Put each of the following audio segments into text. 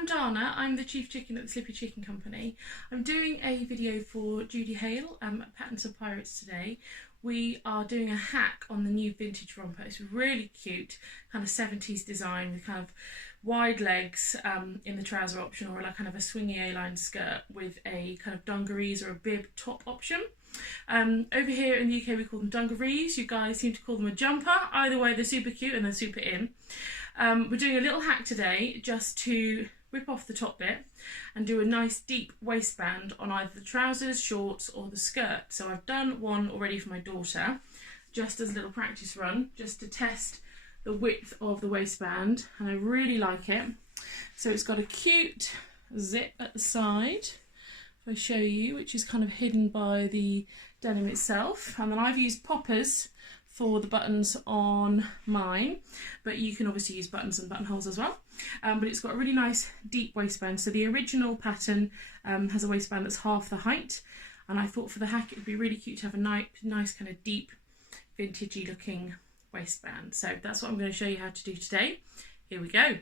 I'm Dana, I'm the Chief Chicken at the Slippy Chicken Company. I'm doing a video for Judy Hale at Patterns of Pirates today. We are doing a hack on the new vintage romper. It's really cute, kind of 70s design with kind of wide legs in the trouser option, or like kind of a swingy A-line skirt with a kind of dungarees or a bib top option. Over here in the UK we call them dungarees. You guys seem to call them a jumper. Either way, they're super cute and they're super in. We're doing a little hack today just to whip off the top bit and do a nice deep waistband on either the trousers, shorts or the skirt. So I've done one already for my daughter, just as a little practice run, just to test the width of the waistband, and I really like it. So it's got a cute zip at the side, if I show you, which is kind of hidden by the denim itself. And then I've used poppers for the buttons on mine, but you can obviously use buttons and buttonholes as well. But it's got a really nice deep waistband. So the original pattern has a waistband that's half the height, and I thought for the hack it would be really cute to have a nice kind of deep vintagey looking waistband. So that's what I'm going to show you how to do today. Here we go.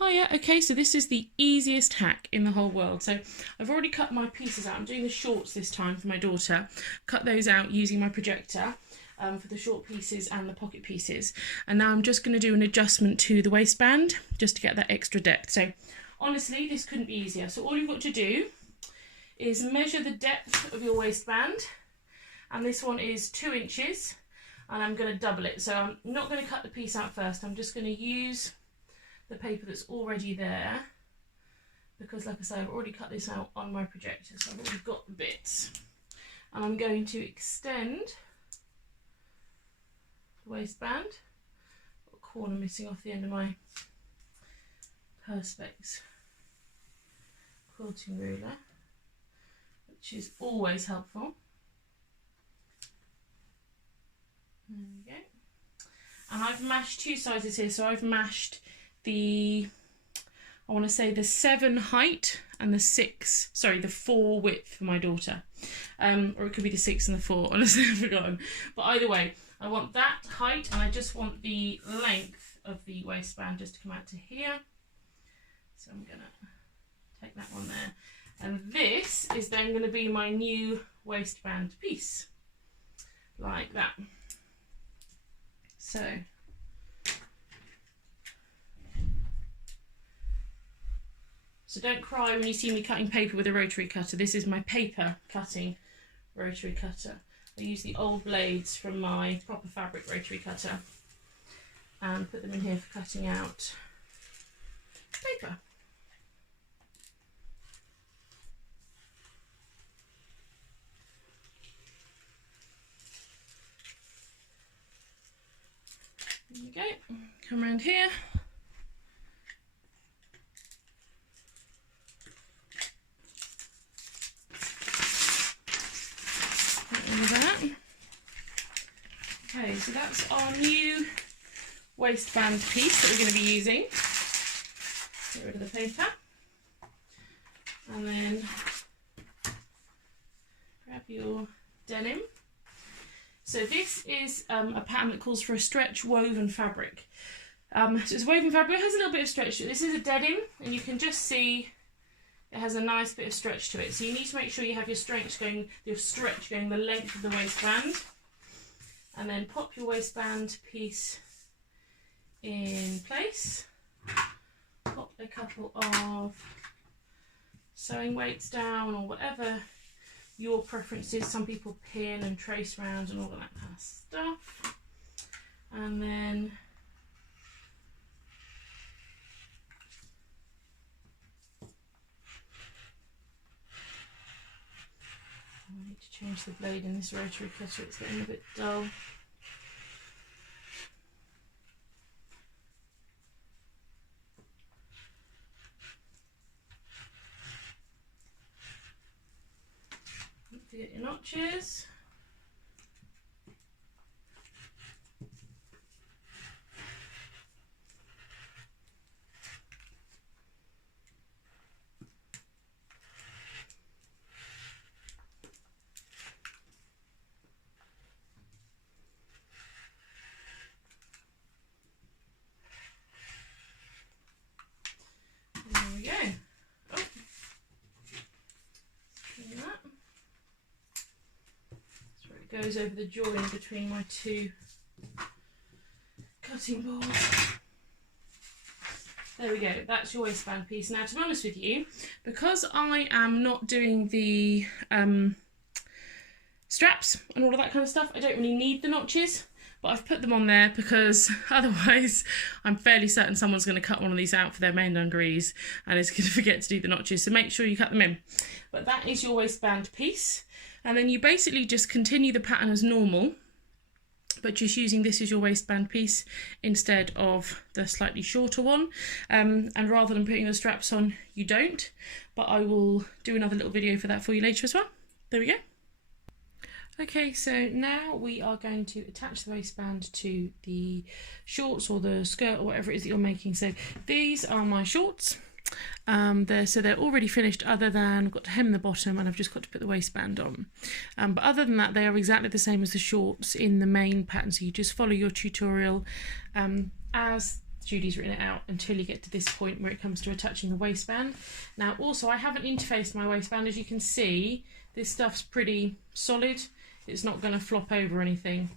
Hiya, okay, so this is the easiest hack in the whole world. So I've already cut my pieces out. I'm doing the shorts this time for my daughter. Cut those out using my projector for the short pieces and the pocket pieces. And now I'm just going to do an adjustment to the waistband just to get that extra depth. So honestly, this couldn't be easier. So all you've got to do is measure the depth of your waistband. And this one is 2 inches, and I'm going to double it. So I'm not going to cut the piece out first. I'm just going to use the paper that's already there, because like I say, I've already cut this out on my projector, so I've already got the bits. And I'm going to extend the waistband. Got a corner missing off the end of my Perspex quilting ruler, which is always helpful. There we go. And I've mashed 2 sizes here, so I've mashed the, I want to say the 7 height and the 4 width for my daughter. Or it could be the 6 and the 4, honestly I've forgotten. But either way, I want that height, and I just want the length of the waistband just to come out to here. So I'm going to take that one there. And this is then going to be my new waistband piece, like that. So don't cry when you see me cutting paper with a rotary cutter. This is my paper cutting rotary cutter. I use the old blades from my proper fabric rotary cutter and put them in here for cutting out paper. There you go. Come around here. Over that. Okay, so that's our new waistband piece that we're going to be using. Get rid of the paper. And then grab your denim. So this is a pattern that calls for a stretch woven fabric. So it's woven fabric, it has a little bit of stretch to it. This is a denim, and you can just see it has a nice bit of stretch to it. So you need to make sure you have your stretch going the length of the waistband. And then pop your waistband piece in place. Pop a couple of sewing weights down, or whatever your preference is. Some people pin and trace round and all of that kind of stuff. And then I need to change the blade in this rotary cutter, it's getting a bit dull. Don't forget your notches. goes over the join between my two cutting boards. There we go, that's your waistband piece. Now, to be honest with you, because I am not doing the straps and all of that kind of stuff, I don't really need the notches, but I've put them on there because otherwise I'm fairly certain someone's going to cut one of these out for their main dungarees and is going to forget to do the notches, so make sure you cut them in. But that is your waistband piece, and then you basically just continue the pattern as normal, but just using this as your waistband piece instead of the slightly shorter one. And rather than putting the straps on, you don't, but I will do another little video for that for you later as well. There we go. Okay, so now we are going to attach the waistband to the shorts or the skirt or whatever it is that you're making. So these are my shorts. They're already finished, other than I've got to hem the bottom and I've just got to put the waistband on. But other than that, they are exactly the same as the shorts in the main pattern. So you just follow your tutorial as Judy's written it out until you get to this point where it comes to attaching the waistband. Now, also, I haven't interfaced my waistband. As you can see, this stuff's pretty solid. It's not going to flop over or anything.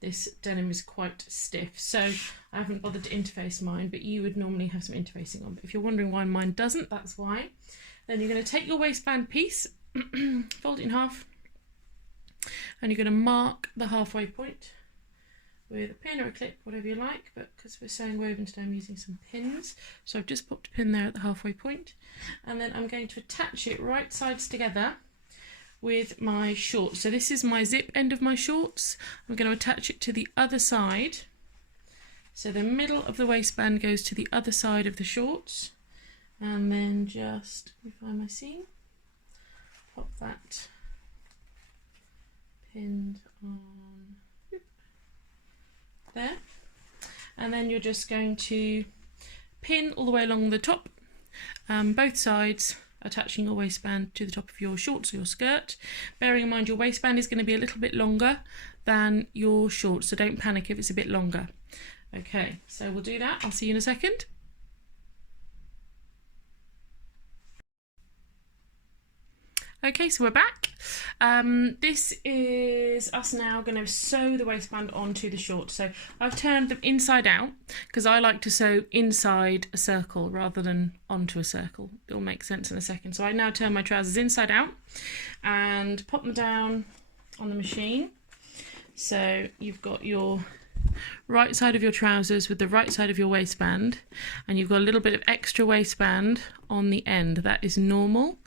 This denim is quite stiff, so I haven't bothered to interface mine, but you would normally have some interfacing on. But if you're wondering why mine doesn't, that's why. Then you're going to take your waistband piece, fold it in half, and you're going to mark the halfway point with a pin or a clip, whatever you like, but because we're sewing woven today, I'm using some pins. So I've just popped a pin there at the halfway point, and then I'm going to attach it right sides together with my shorts. So this is my zip end of my shorts. I'm going to attach it to the other side. So the middle of the waistband goes to the other side of the shorts, and then just, let me find my seam, pop that pinned on there, and then you're just going to pin all the way along the top, both sides, attaching your waistband to the top of your shorts or your skirt. Bearing in mind your waistband is going to be a little bit longer than your shorts, so don't panic if it's a bit longer. Okay, so we'll do that. I'll see you in a second. Okay, so we're back. This is us now going to sew the waistband onto the shorts. So I've turned them inside out because I like to sew inside a circle rather than onto a circle. It'll make sense in a second. So I now turn my trousers inside out and pop them down on the machine. So you've got your right side of your trousers with the right side of your waistband, and you've got a little bit of extra waistband on the end. That is normal.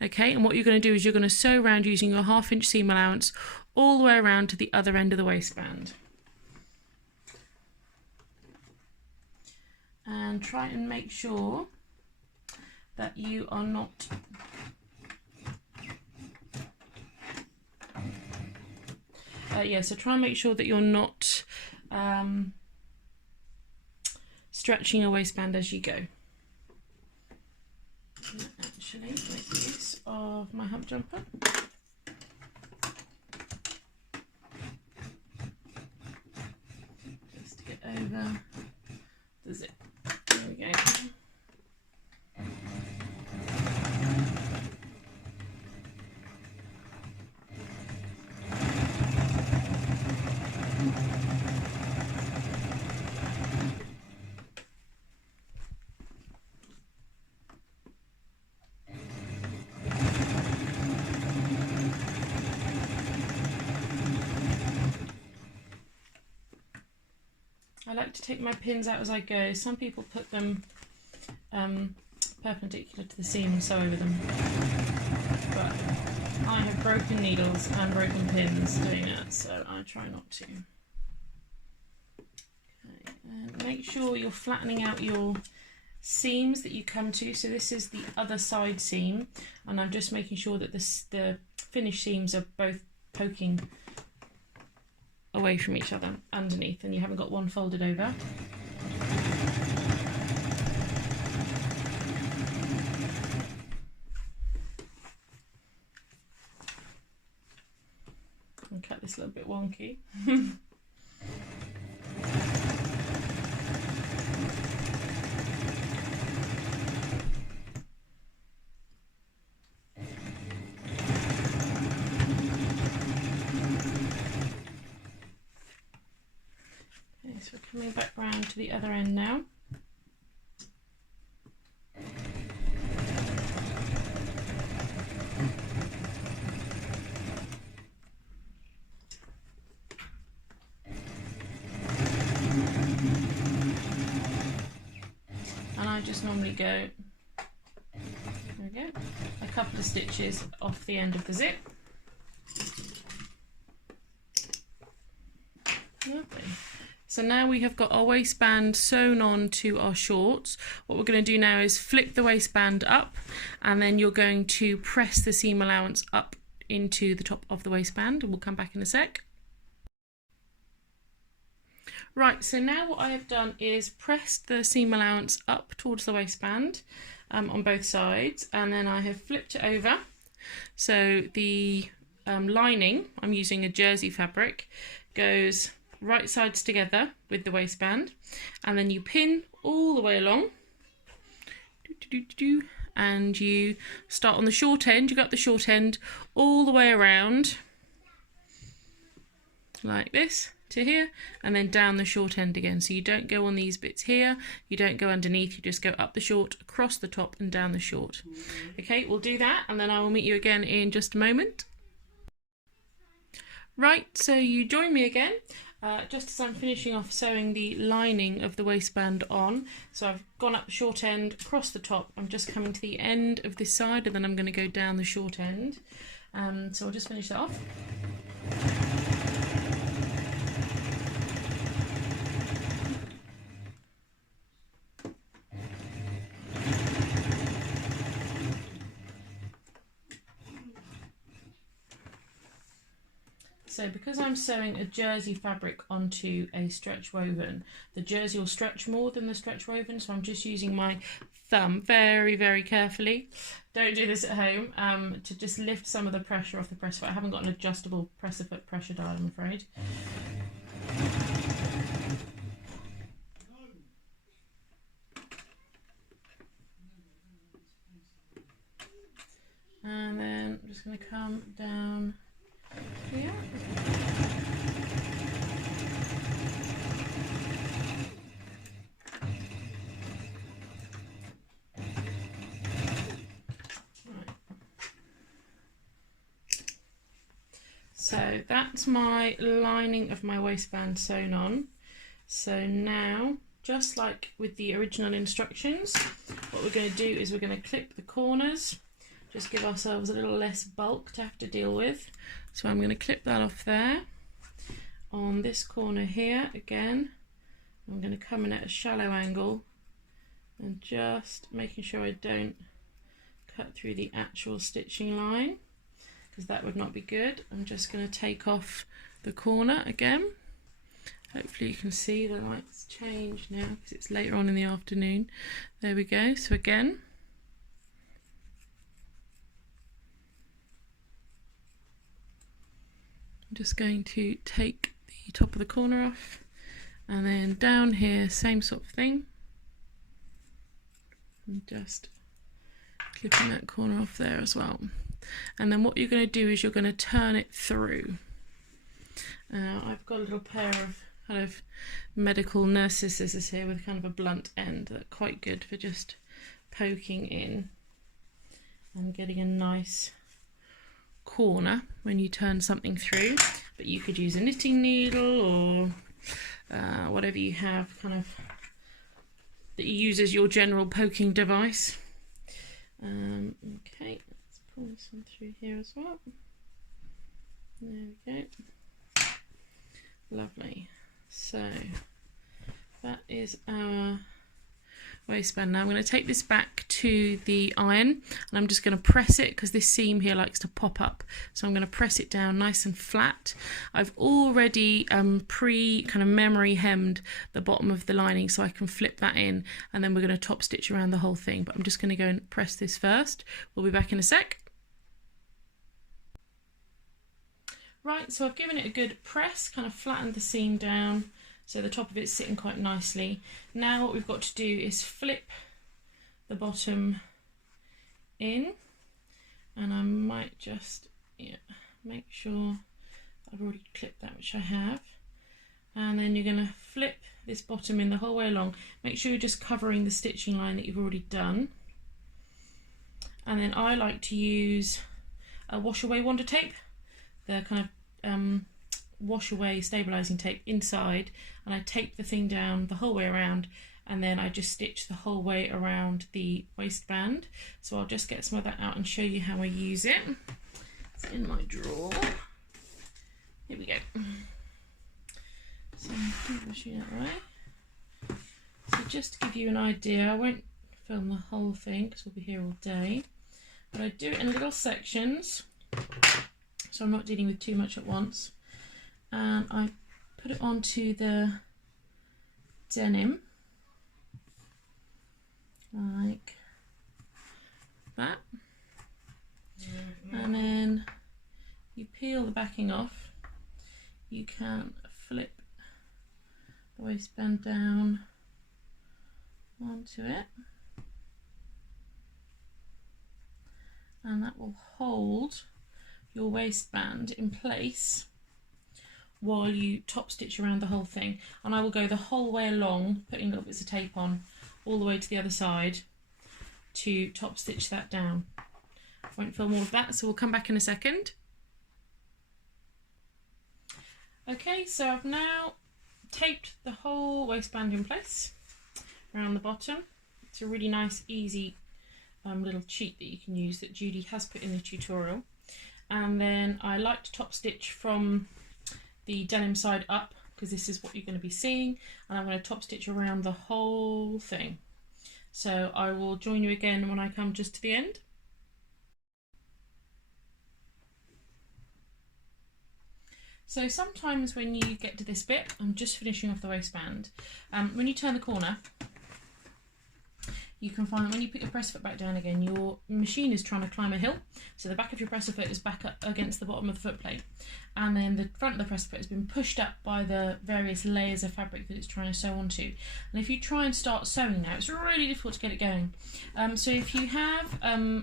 Okay, and what you're going to do is you're going to sew around using your 1/2 inch seam allowance all the way around to the other end of the waistband, and try and make sure that you are not so try and make sure that you're not stretching your waistband as you go. Actually, make use of my hump jumper. Just to get over the zip. There we go. I like to take my pins out as I go. Some people put them perpendicular to the seam and sew over them, but I have broken needles and broken pins doing it, so I try not to. Okay, and make sure you're flattening out your seams that you come to. So this is the other side seam, and I'm just making sure that the finished seams are both poking away from each other underneath, and you haven't got one folded over. I'll cut this a little bit wonky. coming back round to the other end now. And I just normally go, there we go, a couple of stitches off the end of the zip. Lovely. So now we have got our waistband sewn on to our shorts. What we're going to do now is flip the waistband up, and then you're going to press the seam allowance up into the top of the waistband, and we'll come back in a sec. Right, so now what I have done is pressed the seam allowance up towards the waistband on both sides, and then I have flipped it over. So the lining, I'm using a jersey fabric, goes right sides together with the waistband, and then you pin all the way along, and you start on the short end. You got the short end all the way around like this to here, and then down the short end again. So you don't go on these bits here, you don't go underneath, you just go up the short, across the top and down the short. Okay, we'll do that, and then I will meet you again in just a moment. Right, so you join me again. Just as I'm finishing off sewing the lining of the waistband on. So I've gone up the short end, across the top. I'm just coming to the end of this side, and then I'm going to go down the short end. So I'll just finish that off. So because I'm sewing a jersey fabric onto a stretch woven, the jersey will stretch more than the stretch woven, so I'm just using my thumb very, very carefully. Don't do this at home, to just lift some of the pressure off the press foot. I haven't got an adjustable presser foot pressure dial, I'm afraid. And then I'm just going to come down here. So that's my lining of my waistband sewn on. So now, just like with the original instructions, what we're going to do is we're going to clip the corners, just give ourselves a little less bulk to have to deal with. So I'm going to clip that off there. On this corner here, again, I'm going to come in at a shallow angle and just making sure I don't cut through the actual stitching line, because that would not be good. I'm just going to take off the corner again. Hopefully you can see the lights change now because it's later on in the afternoon. There we go. So again, I'm just going to take the top of the corner off, and then down here, same sort of thing. And just clipping that corner off there as well. And then what you're going to do is you're going to turn it through. I've got a little pair of kind of medical nurses scissors here with kind of a blunt end. They're quite good for just poking in and getting a nice corner when you turn something through. But you could use a knitting needle or whatever you have kind of that you use as your general poking device. Okay, let's pull this one through here as well. There we go. Lovely. So that is our waistband. Now I'm going to take this back to the iron, and I'm just going to press it because this seam here likes to pop up. So I'm going to press it down nice and flat. I've already kind of memory hemmed the bottom of the lining so I can flip that in, and then we're going to top stitch around the whole thing. But I'm just going to go and press this first. We'll be back in a sec. Right, so I've given it a good press, kind of flattened the seam down so the top of it's sitting quite nicely. Now what we've got to do is flip the bottom in, and I might just make sure I've already clipped that, which I have. and then you're going to flip this bottom in the whole way along. Make sure you're just covering the stitching line that you've already done. And then I like to use a wash away Wonder tape, the kind of wash away stabilizing tape inside, and I tape the thing down the whole way around, and then I just stitch the whole way around the waistband. So I'll just get some of that out and show you how I use it. It's in my drawer. Here we go. So pushing it away. So just to give you an idea, I won't film the whole thing because we'll be here all day, but I do it in little sections, so I'm not dealing with too much at once. And I put it onto the denim like that, and then you peel the backing off. You can flip the waistband down onto it, and that will hold your waistband in place while you top stitch around the whole thing. And I will go the whole way along, putting little bits of tape on all the way to the other side to top stitch that down. I won't film all of that, so we'll come back in a second. Okay, so I've now taped the whole waistband in place around the bottom. It's a really nice, easy little cheat that you can use that Judy has put in the tutorial. And then I like to top stitch from the denim side up, because this is what you're going to be seeing, and I'm going to top stitch around the whole thing. So I will join you again when I come just to the end. So sometimes when you get to this bit, I'm just finishing off the waistband, when you turn the corner, you can find that when you put your press foot back down again, your machine is trying to climb a hill. So the back of your presser foot is back up against the bottom of the foot plate. And then the front of the presser foot has been pushed up by the various layers of fabric that it's trying to sew onto. And if you try and start sewing now, it's really difficult to get it going. So if you have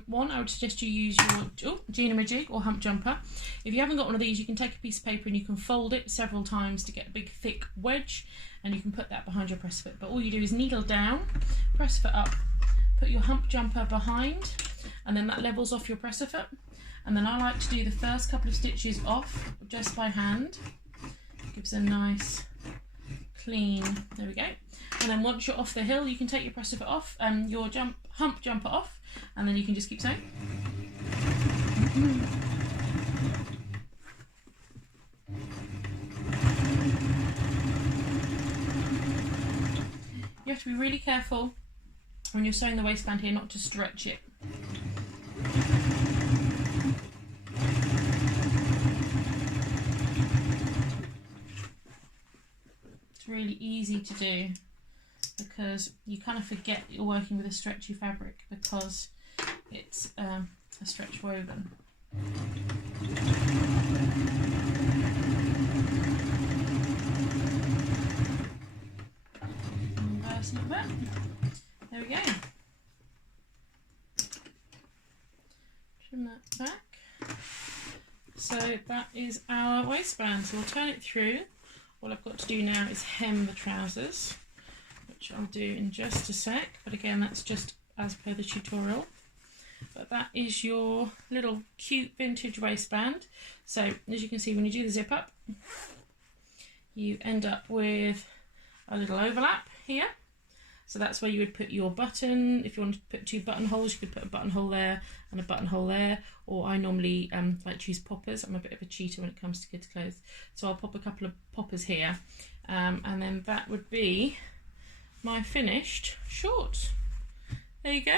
one, I would suggest you use your Gina-majig or hump jumper. If you haven't got one of these, you can take a piece of paper and you can fold it several times to get a big thick wedge, and you can put that behind your presser foot. But all you do is needle down, press foot up, put your hump jumper behind, and then that levels off your presser foot. And then I like to do the first couple of stitches off just by hand. It gives a nice clean, there we go. And then once you're off the hill, you can take your presser foot off and your hump jumper off, and then you can just keep sewing. You have to be really careful when you're sewing the waistband here not to stretch it. It's really easy to do because you kind of forget you're working with a stretchy fabric because it's a stretch woven. There we go. Trim that back. So that is our waistband. So we'll turn it through. All I've got to do now is hem the trousers, which I'll do in just a sec. But again, that's just as per the tutorial. But that is your little cute vintage waistband. So as you can see, when you do the zip up, you end up with a little overlap here. So that's where you would put your button. If you wanted to put two buttonholes, you could put a buttonhole there and a buttonhole there. Or I normally like to use poppers. I'm a bit of a cheater when it comes to kids' clothes. So I'll pop a couple of poppers here. And then that would be my finished shorts. There you go.